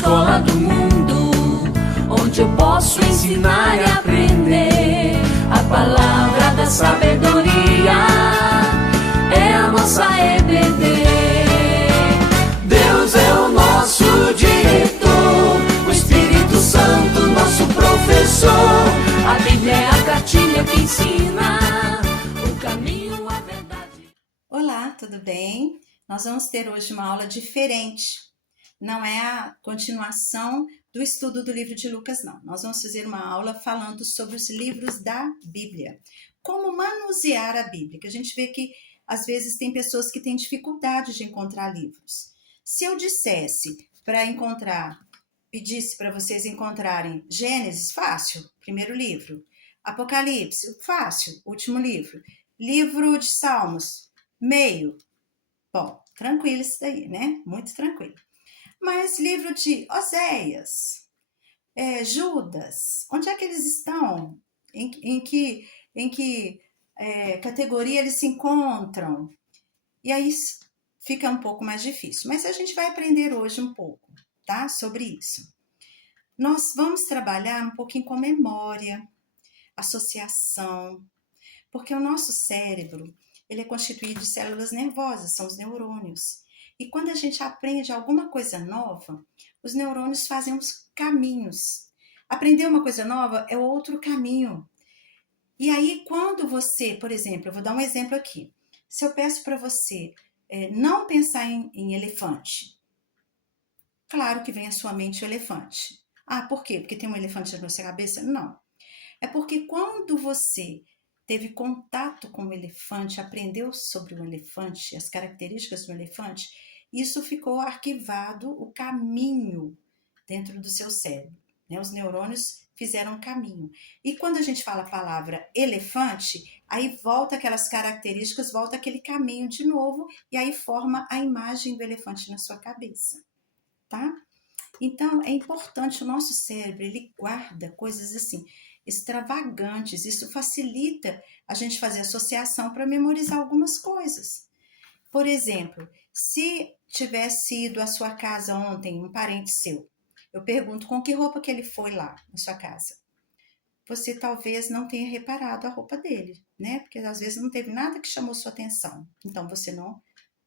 escola do mundo, onde eu posso ensinar e aprender. A palavra da sabedoria é a nossa EBD. Deus é o nosso diretor, o Espírito Santo nosso professor. A Bíblia é a cartilha que ensina o caminho, a verdade. Olá, tudo bem? Nós vamos ter hoje uma aula diferente. Não é a continuação do estudo do livro de Lucas, não. Nós vamos fazer uma aula falando sobre os livros da Bíblia. Como manusear a Bíblia, que a gente vê que às vezes tem pessoas que têm dificuldade de encontrar livros. Se eu dissesse para encontrar, pedisse para vocês encontrarem Gênesis, fácil, primeiro livro. Apocalipse, fácil, último livro. Livro de Salmos, meio. Bom, tranquilo isso daí, né? Muito tranquilo. Mas livro de Oséias, Judas, onde é que eles estão? Em que categoria eles se encontram? E aí fica um pouco mais difícil. Mas a gente vai aprender hoje um pouco, tá? Sobre isso. Nós vamos trabalhar um pouquinho com memória, associação, porque o nosso cérebro, ele é constituído de células nervosas, são os neurônios. E quando a gente aprende alguma coisa nova, os neurônios fazem os caminhos. Aprender uma coisa nova é outro caminho. E aí, quando você, por exemplo, eu vou dar um exemplo aqui. Se eu peço para você não pensar em elefante, claro que vem à sua mente o elefante. Ah, por quê? Porque tem um elefante na sua cabeça? Não. É porque quando você teve contato com o elefante, aprendeu sobre o elefante, as características do elefante, isso ficou arquivado, o caminho dentro do seu cérebro, né? Os neurônios fizeram um caminho. E quando a gente fala a palavra elefante, aí volta aquelas características, volta aquele caminho de novo, e aí forma a imagem do elefante na sua cabeça, tá? Então, é importante, o nosso cérebro, ele guarda coisas assim, extravagantes, isso facilita a gente fazer associação para memorizar algumas coisas. Por exemplo, se tivesse ido à sua casa ontem um parente seu, eu pergunto com que roupa que ele foi lá na sua casa. Você talvez não tenha reparado a roupa dele, né? Porque às vezes não teve nada que chamou sua atenção. Então você não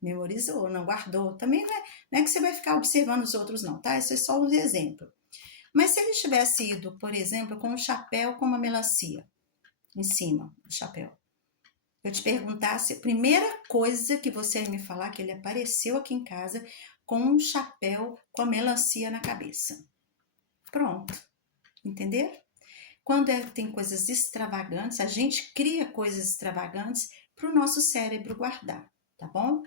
memorizou, não guardou. Também não é que você vai ficar observando os outros, não, tá? Isso é só um exemplo. Mas se ele tivesse ido, por exemplo, com um chapéu com uma melancia em cima do chapéu, eu te perguntasse, a primeira coisa que você ia me falar que ele apareceu aqui em casa com um chapéu com a melancia na cabeça. Pronto. Entender? Quando tem coisas extravagantes, a gente cria coisas extravagantes para o nosso cérebro guardar, tá bom?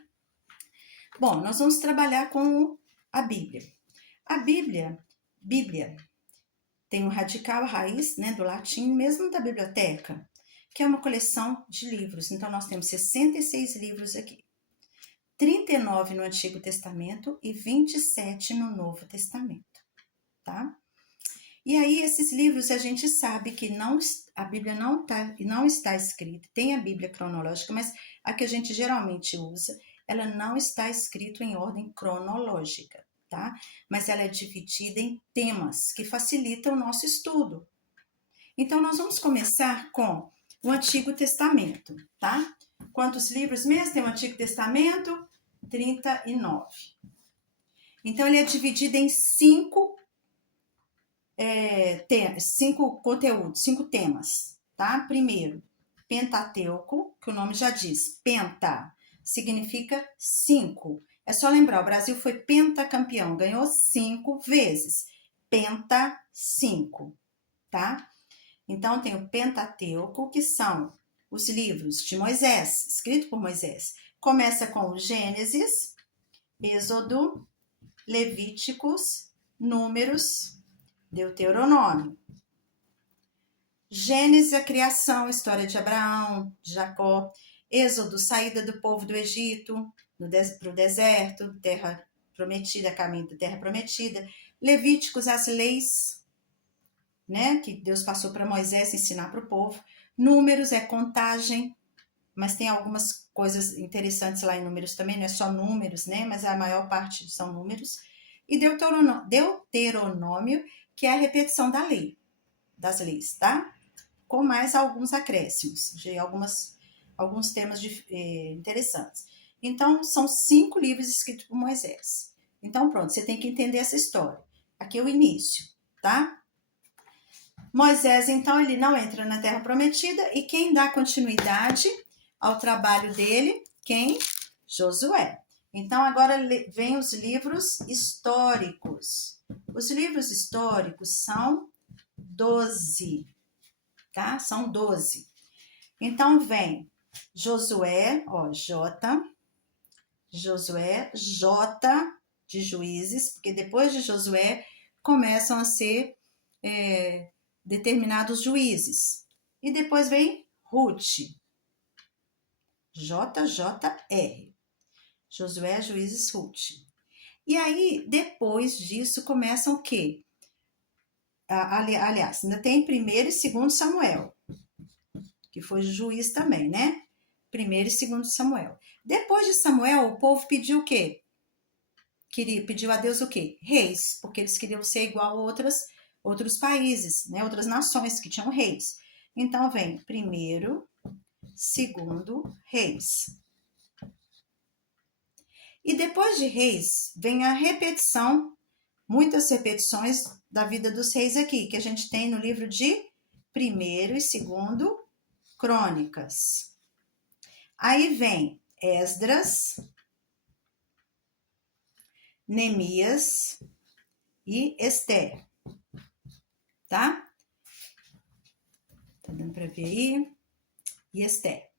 Bom, nós vamos trabalhar com a Bíblia. A Bíblia tem o radical, a raiz, né, do latim, mesmo da biblioteca, que é uma coleção de livros. Então, nós temos 66 livros aqui. 39 no Antigo Testamento e 27 no Novo Testamento, tá? E aí, esses livros, a gente sabe que a Bíblia não está escrita, tem a Bíblia cronológica, mas a que a gente geralmente usa, ela não está escrita em ordem cronológica, tá? Mas ela é dividida em temas que facilitam o nosso estudo. Então, nós vamos começar com o Antigo Testamento, tá? Quantos livros mesmo tem o Antigo Testamento? 39. Então, ele é dividido em 5 conteúdos, 5 temas, tá? Primeiro, Pentateuco, que o nome já diz, penta, significa 5. É só lembrar, o Brasil foi pentacampeão, ganhou 5 vezes. Penta, 5, tá? Então, tem o Pentateuco, que são os livros de Moisés, escrito por Moisés. Começa com o Gênesis, Êxodo, Levíticos, Números, Deuteronômio. Gênesis, a criação, história de Abraão, de Jacó. Êxodo, saída do povo do Egito para o deserto, terra prometida, caminho da terra prometida. Levíticos, as leis, né, que Deus passou para Moisés ensinar para o povo. Números é contagem, mas tem algumas coisas interessantes lá em Números também, não é só números, né, mas a maior parte são números. e Deuteronômio, que é a repetição das leis, tá? Com mais alguns acréscimos, de alguns temas interessantes. Então, são 5 livros escritos por Moisés. Então, pronto, você tem que entender essa história. Aqui é o início, tá? Moisés, então, ele não entra na Terra Prometida, e quem dá continuidade ao trabalho dele? Quem? Josué. Então, agora vem os livros históricos. Os livros históricos são 12, tá? São 12. Então, vem Josué, ó, Josué, J de Juízes, porque depois de Josué começam a ser determinados juízes. E depois vem Ruth, JJR. Josué, Juízes, Ruth. E aí, depois disso, começam o quê? Aliás, ainda tem 1º e 2º Samuel, que foi juiz também, né? 1º e 2º Samuel. Depois de Samuel, o povo pediu o quê? Pediu a Deus o quê? Reis, porque eles queriam ser igual a outros países, né? Outras nações que tinham reis. Então, vem 1º, 2º Reis. E depois de Reis, vem a repetição, muitas repetições da vida dos reis aqui, que a gente tem no livro de 1º e 2º Crônicas. Aí vem Esdras, Neemias e Esther, tá? Tá dando para ver aí? E Esther,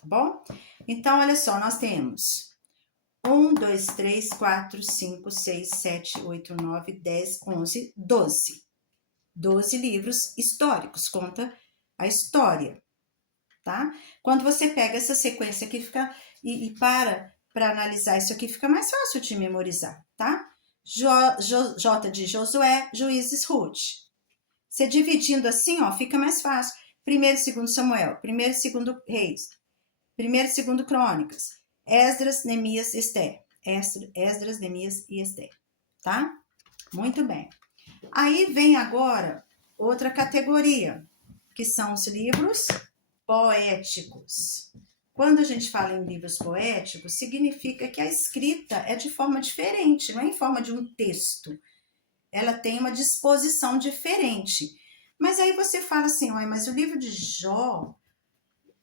tá bom? Então, olha só, nós temos 1, 2, 3, 4, 5, 6, 7, 8, 9, 10, 11, 12. 12 livros históricos, conta a história, tá? Quando você pega essa sequência aqui e para analisar isso aqui, fica mais fácil de memorizar, tá? J de Josué, Juízes, Ruth. Você dividindo assim, ó, fica mais fácil. 1º e 2º Samuel, 1º e 2º Reis, 1º e 2º Crônicas, Esdras, Neemias, Esther. Esdras, Neemias e Esther, tá? Muito bem. Aí vem agora outra categoria, que são os livros poéticos. Quando a gente fala em livros poéticos, significa que a escrita é de forma diferente, não é em forma de um texto. Ela tem uma disposição diferente. Mas aí você fala assim, mas o livro de Jó,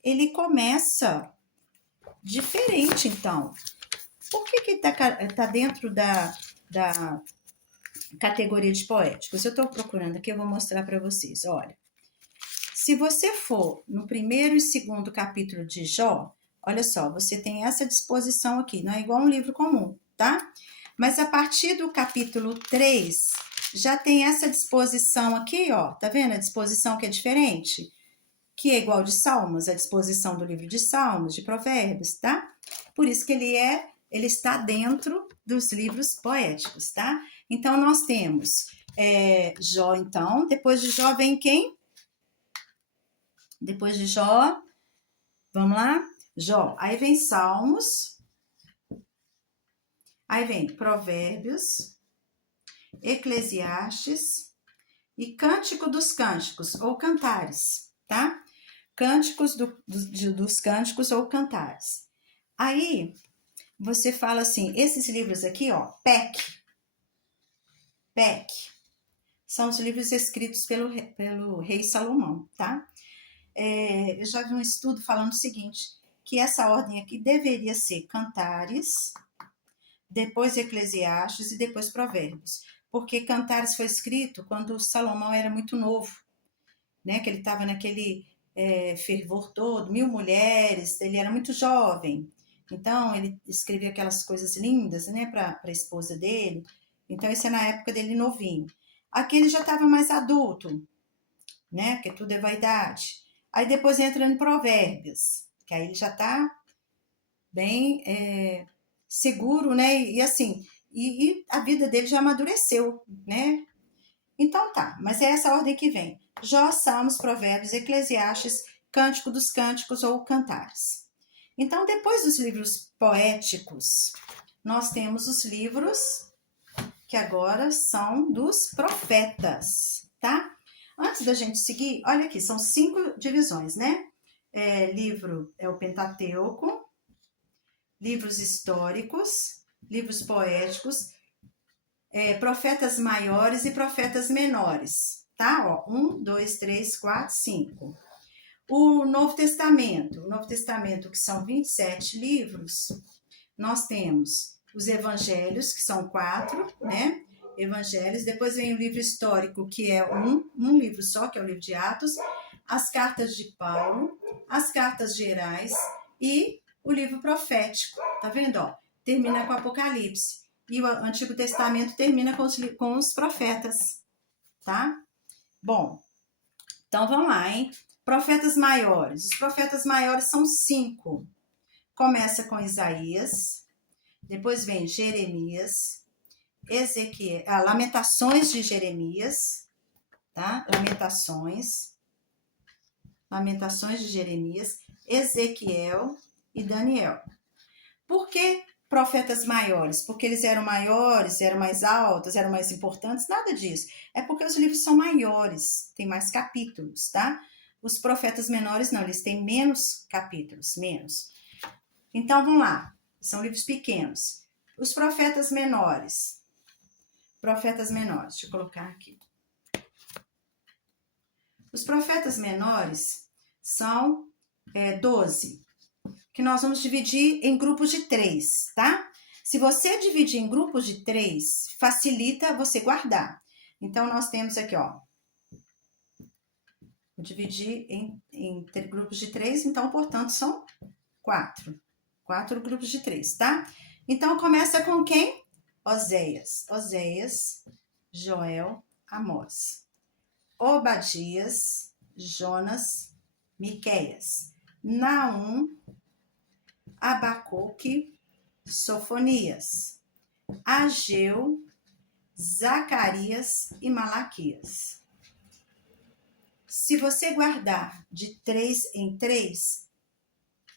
ele começa diferente, então. Por que tá dentro da categoria de poéticos? Eu estou procurando aqui, eu vou mostrar para vocês. Olha, se você for no 1º e 2º capítulo de Jó, olha só, você tem essa disposição aqui, não é igual um livro comum, tá? Mas a partir do capítulo 3, já tem essa disposição aqui, ó, tá vendo a disposição que é diferente? Que é igual de Salmos, a disposição do livro de Salmos, de Provérbios, tá? Por isso que ele está dentro dos livros poéticos, tá? Então, nós temos Jó, então. Depois de Jó vem quem? Depois de Jó, vamos lá? Jó. Aí vem Salmos. Aí vem Provérbios, Eclesiastes e Cântico dos Cânticos, ou Cantares, tá? Cânticos dos Cânticos ou Cantares. Aí, você fala assim, esses livros aqui, ó, PEC, são os livros escritos pelo rei Salomão, tá? Eu já vi um estudo falando o seguinte, que essa ordem aqui deveria ser Cantares, depois Eclesiastes e depois Provérbios, porque Cantares foi escrito quando Salomão era muito novo, né? Que ele estava naquele fervor todo, 1000 mulheres, ele era muito jovem, então ele escrevia aquelas coisas lindas, né, para a esposa dele. Então isso é na época dele novinho. Aqui ele já estava mais adulto, né, porque tudo é vaidade. Aí depois entra em Provérbios, que aí ele já está bem seguro, né, e assim, e a vida dele já amadureceu, né. Então tá, mas é essa ordem que vem. Jó, Salmos, Provérbios, Eclesiastes, Cântico dos Cânticos ou Cantares. Então, depois dos livros poéticos, nós temos os livros que agora são dos profetas, tá? Antes da gente seguir, olha aqui, são 5 divisões, né? Livro é o Pentateuco, livros históricos, livros poéticos, profetas maiores e profetas menores, tá? Ó, 1, 2, 3, 4, 5. O Novo Testamento, que são 27 livros, nós temos os evangelhos, que são 4, né? Evangelhos. Depois vem o livro histórico, que é um livro só, que é o livro de Atos. As cartas de Paulo, as cartas gerais e o livro profético. Tá vendo? Ó, termina com Apocalipse. E o Antigo Testamento termina com os profetas. Tá? Bom, então vamos lá, hein? Profetas maiores. Os profetas maiores são 5. Começa com Isaías, depois vem Jeremias, Ezequiel, Lamentações de Jeremias, tá? Lamentações de Jeremias, Ezequiel e Daniel. Por que profetas maiores? Porque eles eram maiores, eram mais altos, eram mais importantes? Nada disso. É porque os livros são maiores, tem mais capítulos, tá? Os profetas menores não, eles têm menos capítulos, menos. Então, vamos lá. São livros pequenos. Os profetas menores. Deixa eu colocar aqui. Os profetas menores são 12, que nós vamos dividir em grupos de 3, tá? Se você dividir em grupos de 3, facilita você guardar. Então, nós temos aqui, ó. Vou dividir em grupos de 3, então, portanto, são 4. 4 grupos de 3, tá? Então, começa com quem? Oséias, Joel, Amós. Obadias, Jonas, Miqueias. Naum, Abacuque, Sofonias. Ageu, Zacarias e Malaquias. Se você guardar de 3 em 3,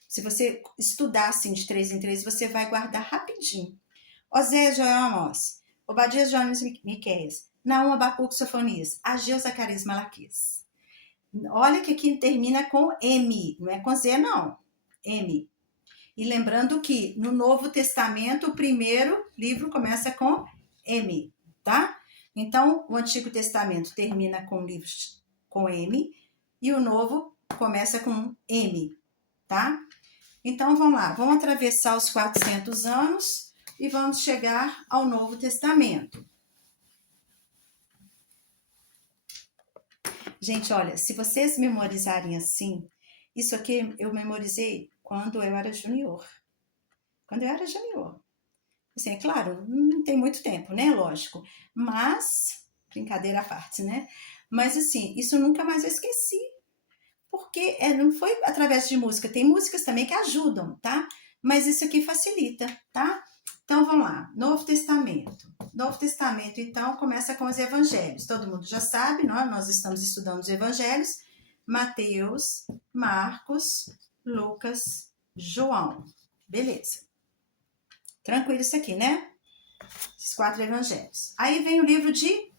se você estudar assim de 3 em 3, você vai guardar rapidinho. Oséias, Joel, Amós. Obadias, Jonas e Miqueias. Naum, Abacuque, Sofonias. Ageu, Zacarias, Malaquias. Olha que aqui termina com M, não é com Z, não. M. E lembrando que no Novo Testamento, o primeiro livro começa com M, tá? Então, o Antigo Testamento termina com livros com M e o Novo começa com M, tá? Então, vamos lá. Vamos atravessar os 400 anos e vamos chegar ao Novo Testamento. Gente, olha, se vocês memorizarem assim, isso aqui eu memorizei quando eu era junior. Assim, é claro, não tem muito tempo, né? Lógico. Mas, brincadeira à parte, né? Mas, assim, isso nunca mais eu esqueci. Porque não foi através de música. Tem músicas também que ajudam, tá? Mas isso aqui facilita, tá? Então, vamos lá. Novo Testamento. Novo Testamento, então, começa com os evangelhos. Todo mundo já sabe, nós estamos estudando os evangelhos. Mateus, Marcos, Lucas, João. Beleza. Tranquilo isso aqui, né? Esses 4 evangelhos. Aí vem o livro de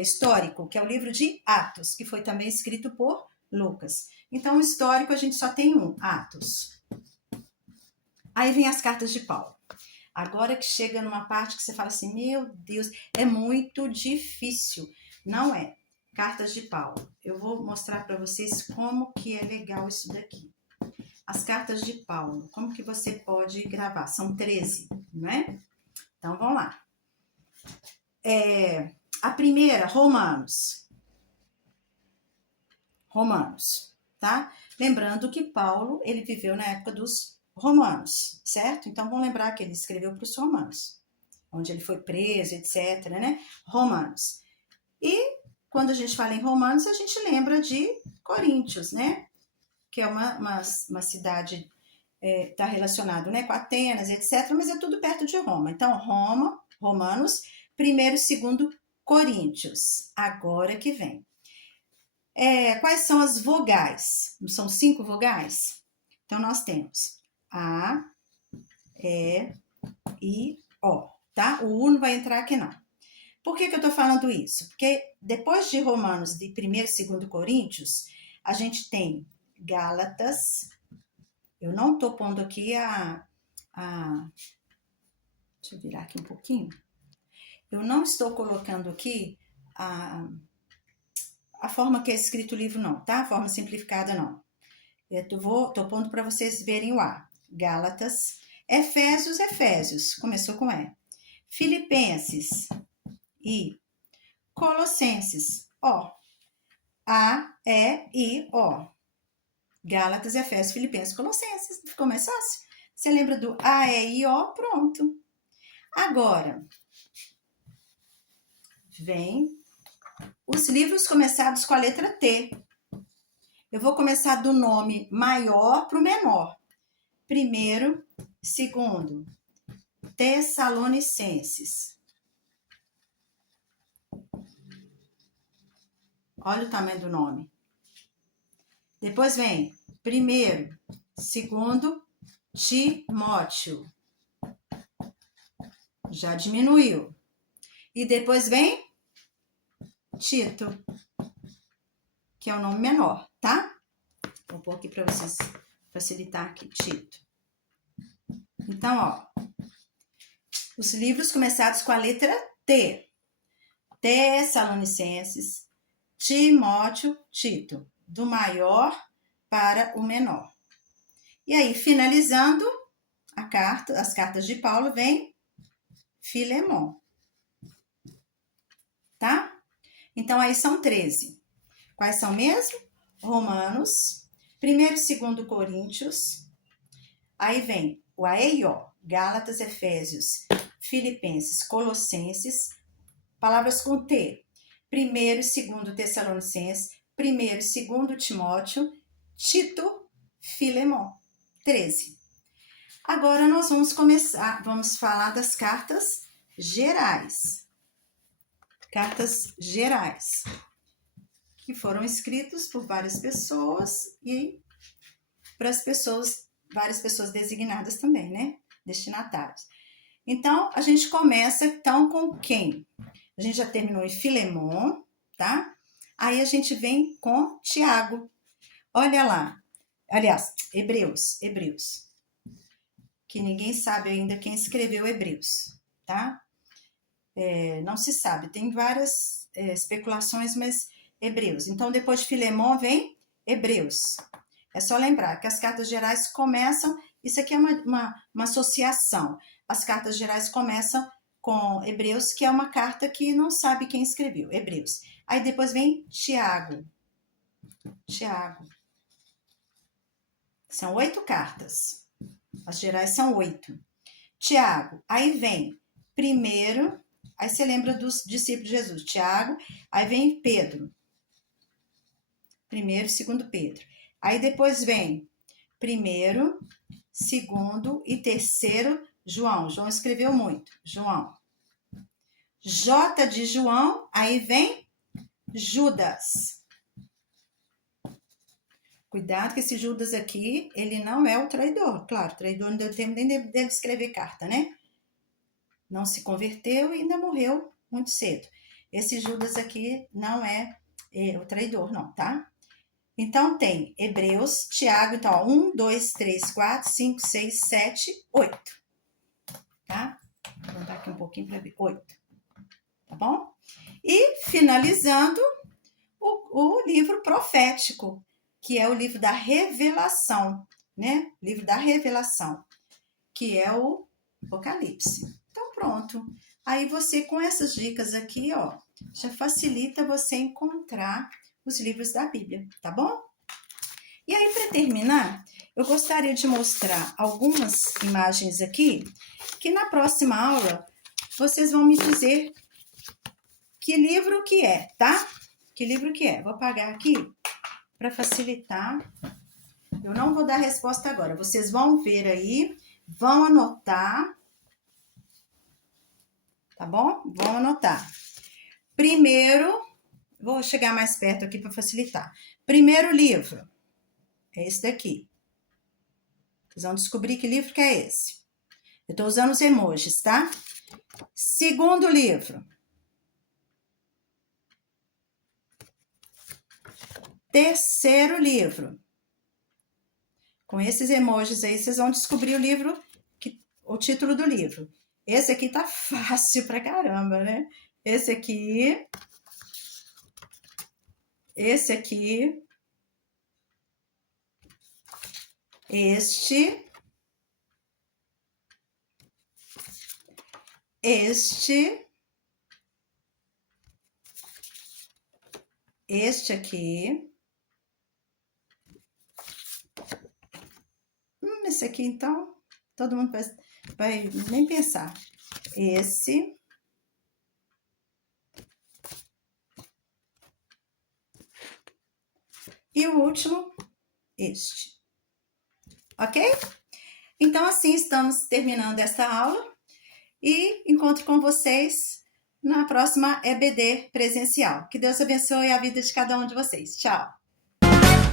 histórico, que é o livro de Atos, que foi também escrito por Lucas. Então, o histórico a gente só tem um, Atos. Aí vem as cartas de Paulo. Agora que chega numa parte que você fala assim, meu Deus, é muito difícil. Não é. Cartas de Paulo. Eu vou mostrar para vocês como que é legal isso daqui. As cartas de Paulo, como que você pode gravar? São 13, não é? Então, vamos lá. A primeira, Romanos, tá? Lembrando que Paulo, ele viveu na época dos romanos, certo? Então, vamos lembrar que ele escreveu para os romanos, onde ele foi preso, etc, né? Romanos. E, quando a gente fala em Romanos, a gente lembra de Coríntios, né? Que é uma cidade, está relacionado, né, com Atenas, etc, mas é tudo perto de Roma. Então, Romanos, 1º e 2º Coríntios. Agora que vem. Quais são as vogais? Não são 5 vogais? Então, nós temos A, E, I, O, tá? O U não vai entrar aqui, não. Por que eu estou falando isso? Porque depois de Romanos, de 1º e 2º Coríntios, a gente tem Gálatas. Eu não estou pondo aqui deixa eu virar aqui um pouquinho. Eu não estou colocando aqui a forma que é escrito o livro, não, tá? A forma simplificada, não. Estou pondo para vocês verem o A. Gálatas, Efésios, começou com E. Filipenses e Colossenses, O. A, E, I, O. Gálatas, Efésios, Filipenses, Colossenses. Ficou mais fácil? Você lembra do A, E, I, O? Pronto. Agora, vem os livros começados com a letra T. Eu vou começar do nome maior para o menor. 1º, 2º, Tessalonicenses. Olha o tamanho do nome. Depois vem 1º, 2º, Timóteo. Já diminuiu. E depois vem Tito, que é o nome menor, tá? Vou pôr aqui para vocês facilitar aqui, Tito. Então, ó, os livros começados com a letra T. Tessalonicenses, Timóteo, Tito. Do maior para o menor. E aí, finalizando as cartas de Paulo, vem Filemon. Tá? Então, aí são 13. Quais são mesmo? Romanos, 1º e 2º Coríntios. Aí vem o AEIO, Gálatas, Efésios, Filipenses, Colossenses. Palavras com T. 1º e 2º Tessalonicenses, 1º e 2º Timóteo, Tito, Filemon. 13. Agora nós vamos falar das cartas gerais. Cartas gerais, que foram escritas por várias pessoas e para várias pessoas designadas também, né? Destinatários. Então, a gente começa então com quem? A gente já terminou em Filemon, tá? Aí a gente vem com Tiago. Olha lá. Aliás, Hebreus. Que ninguém sabe ainda quem escreveu Hebreus, tá? Não se sabe. Tem várias especulações, mas Hebreus. Então, depois de Filemon vem Hebreus. É só lembrar que as cartas gerais começam... Isso aqui é uma associação. As cartas gerais começam com Hebreus, que é uma carta que não sabe quem escreveu. Hebreus. Aí depois vem Tiago. São 8 cartas. As gerais são 8. Tiago. Aí vem primeiro... Aí você lembra dos discípulos de Jesus. Tiago. Aí vem Pedro. 1º e 2º Pedro. Aí depois vem 1º, 2º e 3º João. João escreveu muito. João. J de João. Aí vem Judas. Cuidado que esse Judas aqui, ele não é o traidor. Claro, o traidor não deve nem deve escrever carta, né? Não se converteu e ainda morreu muito cedo. Esse Judas aqui não é o traidor, não, tá? Então, tem Hebreus, Tiago, então, ó, 1, 2, 3, 4, 5, 6, 7, 8. Tá? Vou botar aqui um pouquinho para ver. 8. Tá bom? E, finalizando, o livro profético, que é o livro da revelação, né? Livro da revelação, que é o Apocalipse. Então, pronto. Aí você, com essas dicas aqui, ó, já facilita você encontrar os livros da Bíblia, tá bom? E aí, para terminar, eu gostaria de mostrar algumas imagens aqui, que na próxima aula vocês vão me dizer que livro que é, tá? Que livro que é. Vou apagar aqui para facilitar. Eu não vou dar resposta agora. Vocês vão ver aí, vão anotar, tá bom? Vão anotar. Primeiro, vou chegar mais perto aqui para facilitar. Primeiro livro é esse daqui. Vocês vão descobrir que livro que é esse. Eu estou usando os emojis, tá? Segundo livro. terceiro livro. Com esses emojis aí, vocês vão descobrir o livro, o título do livro. Esse aqui tá fácil pra caramba, né? Esse aqui, este, este aqui. Esse aqui, então, todo mundo vai nem pensar. Esse. E o último, este. Ok? Então, assim, estamos terminando essa aula e encontro com vocês na próxima EBD presencial. Que Deus abençoe a vida de cada um de vocês. Tchau!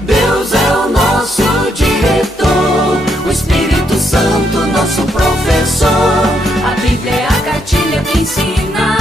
Deus é o nosso diretor, o Espírito Santo, nosso professor. A Bíblia é a cartilha que ensina.